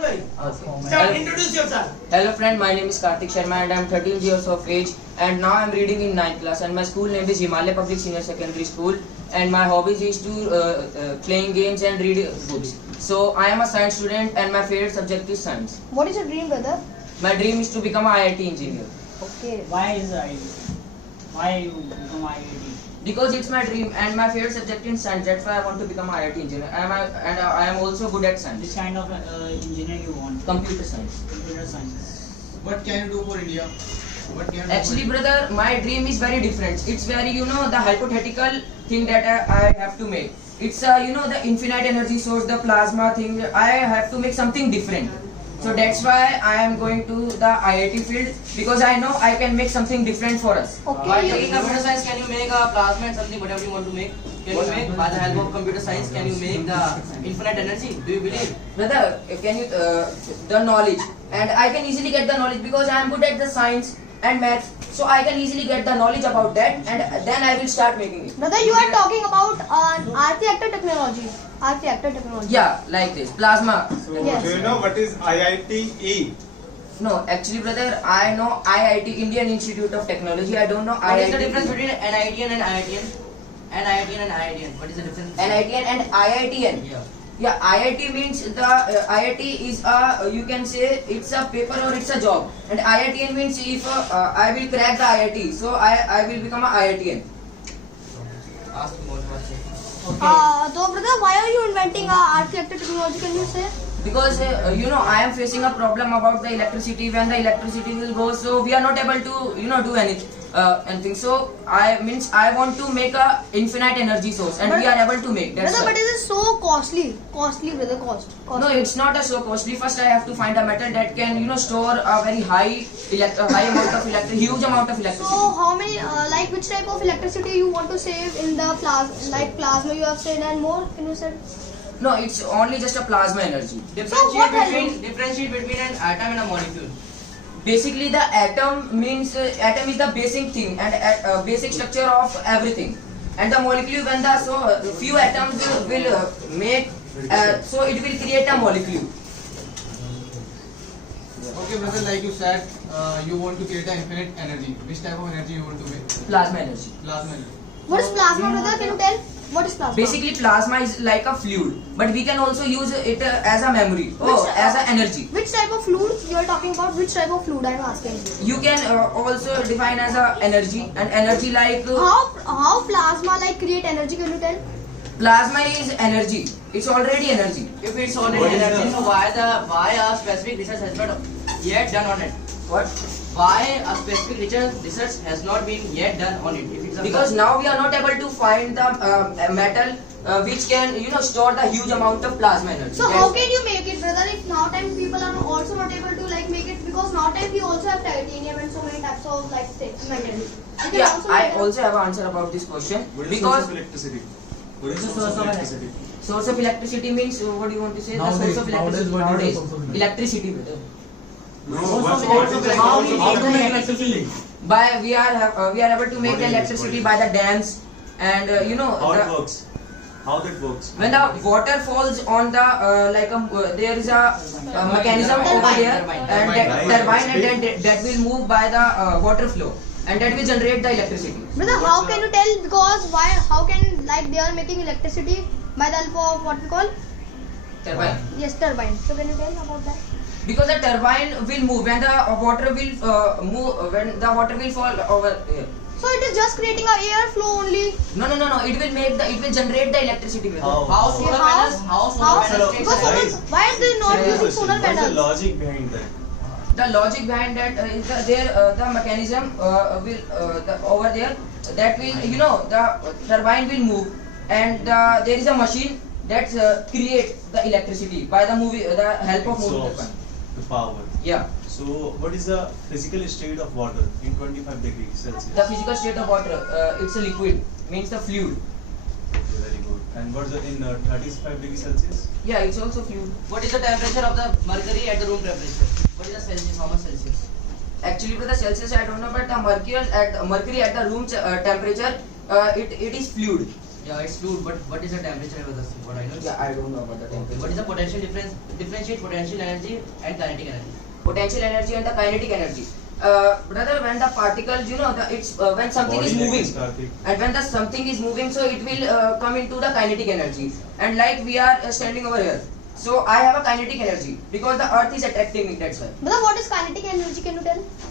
Okay. Start, introduce yourself. Hello friend, my name is Karthik Sharma and I am 13 years of age and now I am reading in 9th class and my school name is Himalaya Public Senior Secondary School and my hobbies is to playing games and read books. So I am a science student and my favorite subject is science. What is your dream, brother? My dream is to become an IIT engineer. Okay. Why is IIT? Why you become IIT? Because it's my dream and my favorite subject is science. That's why I want to become an IIT engineer. I am also good at Which science. kind of engineer you want? Computer science. Computer science. What can you do for India? What can you do Actually, for brother, my dream is very different. It's very, the hypothetical thing that I have to make. It's, the infinite energy source, the plasma thing. I have to make something different. So that's why I am going to the IIT field because I know I can make something different for us. Okay. By taking computer science, can you make a plasma and something whatever you want to make? Can you make by the help of computer science? Can you make the infinite energy? Do you believe? Brother, can you the knowledge, and I can easily get the knowledge because I am good at the science and maths, so I can easily get the knowledge about that, and then I will start making it. Brother, you are talking about arc reactor technology. Arc reactor technology. Yeah, like this plasma. So, Yes. do you know what is IITE? No, actually, brother, I know IIT, Indian Institute of Technology. I don't know What is the IIT. difference between NITN and IITN? NITN and IITN. What is the difference? NITN and IITN. Yeah. Yeah, IIT means the IIT is a you can say it's a paper or it's a job, and IITN means if I will crack the IIT, so I will become a IITN. Ask more questions. So, brother, why are you inventing arc reactor technology? Can you say? Because I am facing a problem about the electricity. When the electricity will go, so we are not able to do anything. So I want to make a infinite energy source, and we are able to make. That's Brother, why. but it is so costly. Costly, brother, cost. No, it's not so costly. First, I have to find a metal that can store a very high amount of huge amount of So, electricity. how many, which type of electricity you want to save in the plasma you have said and more? Can you say? No, it's only just a plasma energy. what are Differentiate between an atom and a molecule. Basically, the atom means atom is the basic thing and basic structure of everything. And the molecule, when the few atoms will make, so it will create a molecule. Okay, brother, like you said, you want to create an infinite energy. Which type of energy you want to make? Plasma energy. Plasma energy. What is plasma, brother? Can you tell? What is plasma? Basically, plasma is like a fluid, but we can also use it as a memory, as an energy. Which type of fluid you are talking about? Which type of fluid I am asking? You can also define as a energy, and energy like How plasma create energy? Can you tell? plasma is energy. It's already energy. If it's already energy, so why a specific research has not yet done on it? What? Why a specific research has not been yet done on it? If it's a Because now we are not able to find the metal which can store the huge amount of plasma energy. So how can you make it, brother? If now time people are also not able to make it, because now time we also have titanium and so many types of metals. You can Yeah, also I make it. also have an answer about this question. What is the Because source of electricity? What is the source of electricity? source of electricity means what do you want to say? Nowadays- the source of electricity nowadays what is the source of electricity? electricity. Brother. No, Source what of is the electricity. source How of we make electricity? the electricity? By we are able to make the electricity by the dams, and How it the, works? How that works? when the water falls on the there is a mechanism over Turbine, there, turbine. and that Turbine. turbine, and then that will move by the water flow, and that will generate the electricity. Brother, how can you tell? Because why? How can they are making electricity by the help of what we call Turbine. yes turbine? So can you tell about that? Because the turbine will move when the water will move, when the water will fall over here. So it is just creating a airflow only. No. It will generate the electricity with it. How solar How? panels? How solar How? panels? Because Guys, why are they not Say using solar What is the panels? logic behind that? The logic behind that is the mechanism will over there that will the turbine will move, and there is a machine that create the electricity by the help of moving Source, turbine. the power. Yeah. So, what is the physical state of water in 25 degrees Celsius? The physical state of water, it's a liquid, means the fluid. Okay, very good. And what's the in 35 degrees Celsius? Yeah, it's also fluid. What is the temperature of the mercury at the room temperature? What is the Celsius? How much Celsius? Actually, for the Celsius, I don't know, but the mercury at the room temperature, it is fluid. Yeah, it's fluid, but what is the temperature of the sea? What I know. Yeah, I don't know about the temperature. What is the potential difference? Differentiate potential energy and kinetic energy. Potential energy and the kinetic energy. Brother, when the particles, it's when something is Body moving, like Karthik. and when the something is moving, so it will come into the kinetic energy. And like we are standing over here, so I have a kinetic energy because the earth is attracting me. That's why. Brother, what is kinetic energy? Can you tell?